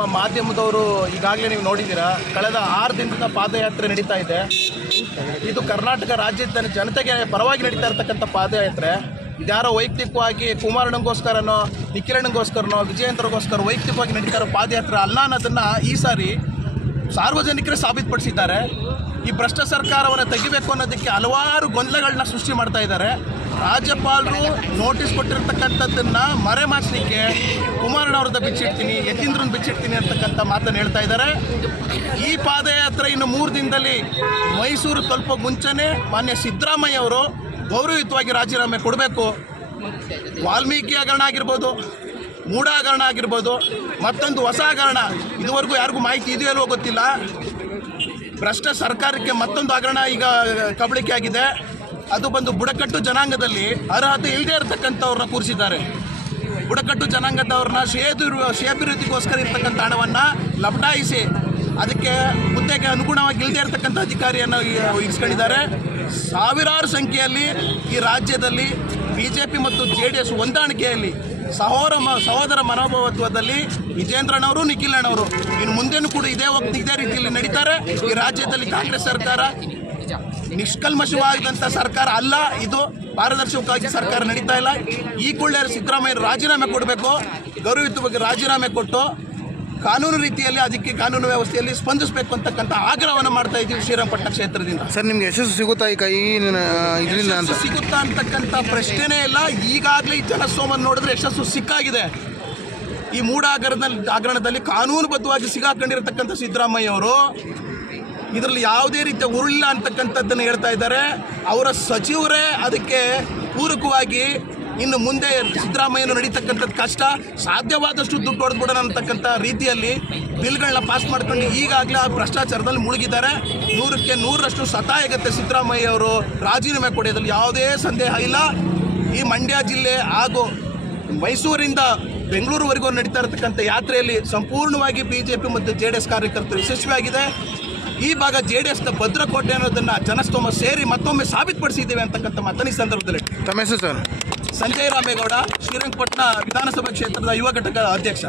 ನಮ್ಮ ಮಾಧ್ಯಮದವರು ಈಗಾಗಲೇ ನೀವು ನೋಡಿದ್ದೀರಾ, ಕಳೆದ 6 ದಿನದಿಂದ ಪಾದಯಾತ್ರೆ ನಡೀತಾ ಇದೆ. ಇದು ಕರ್ನಾಟಕ ರಾಜ್ಯದ ಜನತೆಗೆ ಪರವಾಗಿ ನಡೀತಾ ಇರತಕ್ಕಂಥ ಪಾದಯಾತ್ರೆ. ಇದ್ಯಾರೋ ವೈಯಕ್ತಿಕವಾಗಿ ಕುಮಾರಣ್ಣಂಗೋಸ್ಕರನೋ, ನಿಖಿಲಣ್ಣಂಗೋಸ್ಕರನೋ, ವಿಜಯೇಂದ್ರಗೋಸ್ಕರ ವೈಯಕ್ತಿಕವಾಗಿ ನಡೀತಾ ಇರೋ ಪಾದಯಾತ್ರೆ ಅಲ್ಲ ಅನ್ನೋದನ್ನು ಈ ಸಾರಿ ಸಾರ್ವಜನಿಕರೇ ಸಾಬೀತುಪಡಿಸಿದ್ದಾರೆ. ಈ ಭ್ರಷ್ಟ ಸರ್ಕಾರವನ್ನು ತೆಗಿಬೇಕು ಅನ್ನೋದಕ್ಕೆ ಹಲವಾರು ಗೊಂದಲಗಳನ್ನ ಸೃಷ್ಟಿ ಮಾಡ್ತಾ ಇದ್ದಾರೆ. ರಾಜ್ಯಪಾಲರು ನೋಟಿಸ್ ಕೊಟ್ಟಿರ್ತಕ್ಕಂಥದ್ದನ್ನು ಮರೆಮಾಚಲಿಕ್ಕೆ ಕುಮಾರಣ್ಣವ್ರದ್ದು ಬಿಚ್ಚಿಡ್ತೀನಿ, ಯತೀಂದ್ರನ್ ಬಿಚ್ಚಿಡ್ತೀನಿ ಅಂತಕ್ಕಂಥ ಮಾತನ್ನು ಹೇಳ್ತಾ ಇದ್ದಾರೆ. ಈ ಪಾದಯಾತ್ರೆ ಇನ್ನು 3 ದಿನದಲ್ಲಿ ಮೈಸೂರು ತಲುಪೋ ಮುಂಚೆನೇ ಮಾನ್ಯ ಸಿದ್ದರಾಮಯ್ಯ ಅವರು ಗೌರವಯುತವಾಗಿ ರಾಜೀನಾಮೆ ಕೊಡಬೇಕು. ವಾಲ್ಮೀಕಿ ಹಗರಣ ಆಗಿರ್ಬೋದು, ಮೂಢ ಹಗರಣ ಆಗಿರ್ಬೋದು, ಮತ್ತೊಂದು ಹೊಸ ಹಗರಣ, ಇದುವರೆಗೂ ಯಾರಿಗೂ ಮಾಹಿತಿ ಇದೆಯಲ್ಲೋ ಗೊತ್ತಿಲ್ಲ. ಭ್ರಷ್ಟ ಸರ್ಕಾರಕ್ಕೆ ಮತ್ತೊಂದು ಹಗರಣ ಈಗ ಕಬಳಿಕೆ ಆಗಿದೆ. ಅದು ಬಂದು ಬುಡಕಟ್ಟು ಜನಾಂಗದಲ್ಲಿ ಅರ್ಹತೆ ಇಲ್ಲದೆ ಇರತಕ್ಕಂಥವ್ರನ್ನ ಕೂರಿಸಿದ್ದಾರೆ. ಬುಡಕಟ್ಟು ಜನಾಂಗದವ್ರನ್ನ ಕ್ಷೇಮಾಭಿವೃದ್ಧಿಗೋಸ್ಕರ ಇರ್ತಕ್ಕಂಥ ಹಣವನ್ನು ಲಪಟಾಯಿಸಿ ಅದಕ್ಕೆ ಹುದ್ದೆಗೆ ಅನುಗುಣವಾಗಿ ಇಲ್ಲದೆ ಇರತಕ್ಕಂಥ ಅಧಿಕಾರಿಯನ್ನು ಇರಿಸ್ಕೊಂಡಿದ್ದಾರೆ. ಸಾವಿರಾರು ಸಂಖ್ಯೆಯಲ್ಲಿ ಈ ರಾಜ್ಯದಲ್ಲಿ BJP ಮತ್ತು JDS ಹೊಂದಾಣಿಕೆಯಲ್ಲಿ ಸಹೋದರ ಮನೋಭಾವತ್ವದಲ್ಲಿ ವಿಜೇಂದ್ರನವರು, ನಿಖಿಲಣ್ಣವರು ಇನ್ನು ಮುಂದೆನೂ ಕೂಡ ಇದೇ ರೀತಿಯಲ್ಲಿ ನಡೀತಾರೆ. ಈ ರಾಜ್ಯದಲ್ಲಿ ಕಾಂಗ್ರೆಸ್ ಸರ್ಕಾರ ನಿಷ್ಕಲ್ಮಶವಾದಂಥ ಸರ್ಕಾರ ಅಲ್ಲ, ಇದು ಪಾರದರ್ಶಕವಾಗಿ ಸರ್ಕಾರ ನಡೀತಾ ಇಲ್ಲ. ಈ ಕೂಡಲೇ ಸಿದ್ದರಾಮಯ್ಯ ರಾಜೀನಾಮೆ ಕೊಡಬೇಕು. ಗೌರವಯುತವಾಗಿ ರಾಜೀನಾಮೆ ಕೊಟ್ಟು ಕಾನೂನು ರೀತಿಯಲ್ಲಿ ಅದಕ್ಕೆ ಕಾನೂನು ವ್ಯವಸ್ಥೆಯಲ್ಲಿ ಸ್ಪಂದಿಸಬೇಕು ಅಂತಕ್ಕಂಥ ಆಗ್ರಹವನ್ನು ಮಾಡ್ತಾ ಇದ್ದೀವಿ ಶ್ರೀರಂಗಪಟ್ಟಣ ಕ್ಷೇತ್ರದಿಂದ. ಸರ್, ನಿಮ್ಗೆ ಯಶಸ್ಸು ಸಿಗುತ್ತಾ ಇದರಿಂದ ಅಂತ ಸಿಗುತ್ತಾ ಅಂತಕ್ಕಂಥ ಪ್ರಶ್ನೆನೇ ಇಲ್ಲ. ಈಗಾಗಲೇ ಈ ಜನಸ್ತೋಮನ್ನು ನೋಡಿದ್ರೆ ಯಶಸ್ಸು ಸಿಕ್ಕಾಗಿದೆ. ಈ ಮೂಢ ಹಗರಣದಲ್ಲಿ ಕಾನೂನುಬದ್ಧವಾಗಿ ಸಿಗಾಕೊಂಡಿರತಕ್ಕಂಥ ಸಿದ್ದರಾಮಯ್ಯ ಅವರು ಇದರಲ್ಲಿ ಯಾವುದೇ ರೀತಿಯ ಉರುಳಿಲ್ಲ ಅಂತಕ್ಕಂಥದ್ದನ್ನು ಹೇಳ್ತಾ ಇದ್ದಾರೆ. ಅವರ ಸಚಿವರೇ ಅದಕ್ಕೆ ಪೂರಕವಾಗಿ ಇನ್ನು ಮುಂದೆ ಸಿದ್ದರಾಮಯ್ಯನು ನಡೀತಕ್ಕಂಥದ್ದು ಕಷ್ಟ, ಸಾಧ್ಯವಾದಷ್ಟು ದುಡ್ಡು ಹೊಡೆದ್ಬಿಡೋಣ ಅಂತಕ್ಕಂಥ ರೀತಿಯಲ್ಲಿ ಬಿಲ್ಗಳನ್ನ ಪಾಸ್ ಮಾಡ್ಕೊಂಡು ಈಗಾಗಲೇ ಆ ಭ್ರಷ್ಟಾಚಾರದಲ್ಲಿ ಮುಳುಗಿದ್ದಾರೆ. 100ಕ್ಕೆ 100ರಷ್ಟು ಸತಾಯಗತ್ತೆ ಸಿದ್ದರಾಮಯ್ಯ ಅವರು ರಾಜೀನಾಮೆ ಕೊಡೋದ್ರಲ್ಲಿ ಯಾವುದೇ ಸಂದೇಹ ಇಲ್ಲ. ಈ ಮಂಡ್ಯ ಜಿಲ್ಲೆ ಹಾಗೂ ಮೈಸೂರಿಂದ ಬೆಂಗಳೂರುವರೆಗೂ ನಡೀತಾ ಇರತಕ್ಕಂಥ ಯಾತ್ರೆಯಲ್ಲಿ ಸಂಪೂರ್ಣವಾಗಿ BJP ಮತ್ತು JDS ಕಾರ್ಯಕರ್ತರು ಯಶಸ್ವಿಯಾಗಿದೆ. ಈ ಭಾಗ JDSನ ಭದ್ರಕೋಟೆ ಅನ್ನೋದನ್ನು ಜನಸ್ತೋಮ ಸೇರಿ ಮತ್ತೊಮ್ಮೆ ಸಾಬೀತುಪಡಿಸಿದ್ದೇವೆ ಅಂತಕ್ಕಂಥ ಮಾತನ್ನು ಈ ಸಂದರ್ಭದಲ್ಲಿ. ತಮ್ಮ ಹೆಸರು ಸರ್? ಸಂಜಯ್ ರಾಮೇಗೌಡ, ಶ್ರೀರಂಗಪಟ್ಟಣ ವಿಧಾನಸಭಾ ಕ್ಷೇತ್ರದ ಯುವ ಘಟಕ ಅಧ್ಯಕ್ಷ.